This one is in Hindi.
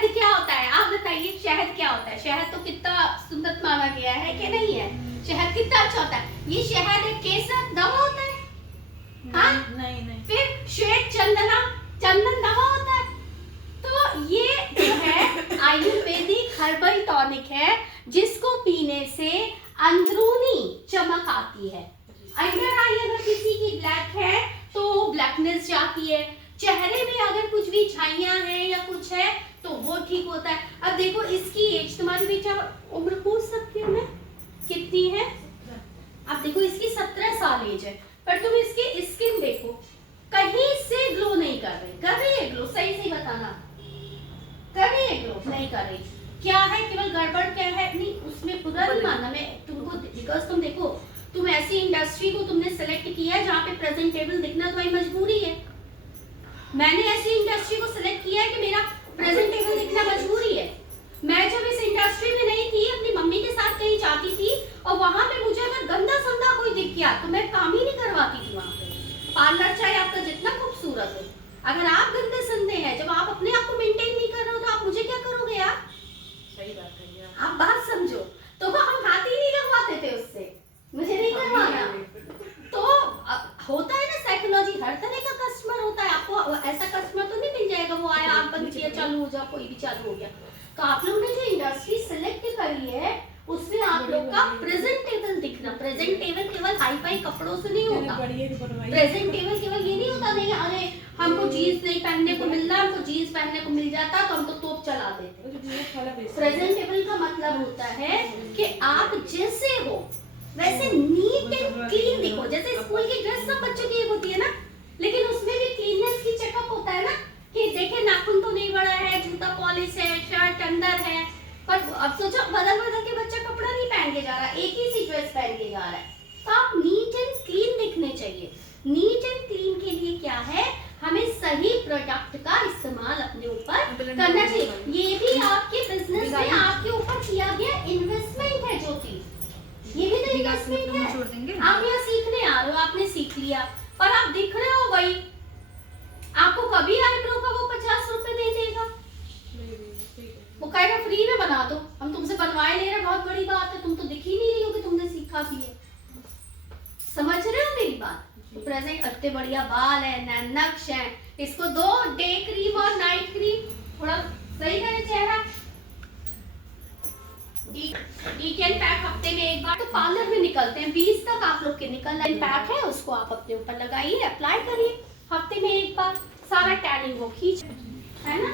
शहद क्या होता है? आप बताइए शहद क्या होता है? शहद तो कितना सुंदर माना गया है कि नहीं है? शहद कितना अच्छा होता है। ये शहद एक केसर दवा होता है? हाँ नहीं नहीं। फिर श्वेत चंदना, चंदन दवा होता है। तो ये जो है आयुर्वेदिक हर्बल टॉनिक है, जिसको पीने से अंदरूनी चमक आती है। अंडर आई अगर किसी की ब्लैक है तो ब्लैकनेस जाती है, चेहरे में अगर कुछ भी छाइयां हैं या कुछ है तो वो ठीक होता है। अब देखो इसकी एज, तुम्हारी बेटा उम्र पूछ सकती हूँ मैं कितनी है? अब देखो इसकी 17 साल एज है, पर तुम इसकी स्किन देखो, कहीं से ग्लो नहीं कर रही। कर रही है ग्लो? सही सही बताना, कर रही है ग्लो? नहीं कर रही। क्या है, केवल गड़बड़ क्या है? नहीं उसमें बुरा नहीं मानना मैं तुमको, बिकॉज तुम देखो तुम ऐसी इंडस्ट्री को तुमने सेलेक्ट किया है जहाँ पे प्रेजेंटेबल दिखना तुम्हारी मजबूरी है। मैंने ऐसी इंडस्ट्री को सिलेक्ट किया है कि मेरा प्रेजेंटेबल दिखना मजबूरी है। मैं जब इस इंडस्ट्री में नहीं थी, अपनी मम्मी के साथ कहीं जाती थी और वहां पे मुझे अगर गंदा संदा कोई दिख गया तो मैं काम ही नहीं करवाती थी वहां पे। पार्लर चाहे आपका जितना खूबसूरत हो, अगर आप गंदे संदे हैं, जब आप अपने आप को मेंटेन नहीं कर रहे हो तो आप मुझे क्या करोगे यार? सही बात है यार। आप बात समझो। तो हम हाथ ही नहीं लगवाते थे उससे, मुझे नहीं करवाना। तो होता है ना साइकोलॉजी, हर तरह का कस्टमर होता है। आपको ऐसा कस्टमर तो नहीं मिल जाएगा वो आया आप बंद किया चालू हो जा, कोई भी चालू हो गया। तो आप लोग ने जो इंडस्ट्री सिलेक्ट करी है उसमें आप लोग का प्रेजेंटेबल दिखना, प्रेजेंटेबल केवल हाई फाई कपड़ों से नहीं होता। प्रेजेंटेबल केवल ये नहीं होता नहीं अरे हमको जीन्स नहीं पहनने को मिल रहा, हमको जीन्स पहनने को मिल जाता तो हम तो तोप चला देते। प्रेजेंटेबल का मतलब होता है कि आप जैसे हो वैसे नीट एंड क्लीन दिखो। जैसे स्कूल की ड्रेस सब बच्चों की एक होती है ना, लेकिन उसमें भी क्लीननेस की चेकअप होता है ना, कि देखे नाखून तो नहीं बड़ा है, जूता पॉलिश है, शर्ट अंदर है। पर अब सोचो बदल बदल के बच्चा कपड़ा नहीं पहन के जा रहा, एक ही सी ड्रेस पहन के जा रहा है। तो आप नीट एंड क्लीन दिखने चाहिए। नीट एंड क्लीन के लिए क्या है, हमें सही प्रोडक्ट का इस्तेमाल अपने ऊपर करना चाहिए। ये भी आपके बिजनेस में आपके ऊपर किया गया इन्वेस्टमेंट है। जो चीज ये भी तो इन्वेस्टमेंट है। आप यहाँ सीखने आ रहे हो, आपने सीख लिया, पर आप दिख रहे हो वही। आपको कभी आईब्रो का वो 50 रुपए दे देगा, वो कहेगा फ्री में बना दो, हम तुमसे बनवाए ले रहे, बहुत बड़ी बात है, तुम तो दिख ही नहीं रही हो कि तुमने सीखा भी है। समझ रहे हो मेरी बात? तो प्रेजेंट इतने बढ़िया बाल है, नक्श है, इसको दो डे क्रीम और नाइट क्रीम, थोड़ा सही करे चेहरा। डीटेन पैक हफ्ते में एक बार तो पार्लर में निकलते हैं, 20 तक आप लोग के निकल रहे पैक है, उसको आप अपने ऊपर लगाइए, अप्लाई करिए हफ्ते में एक बार, सारा टैनिंग वो खींच, है ना।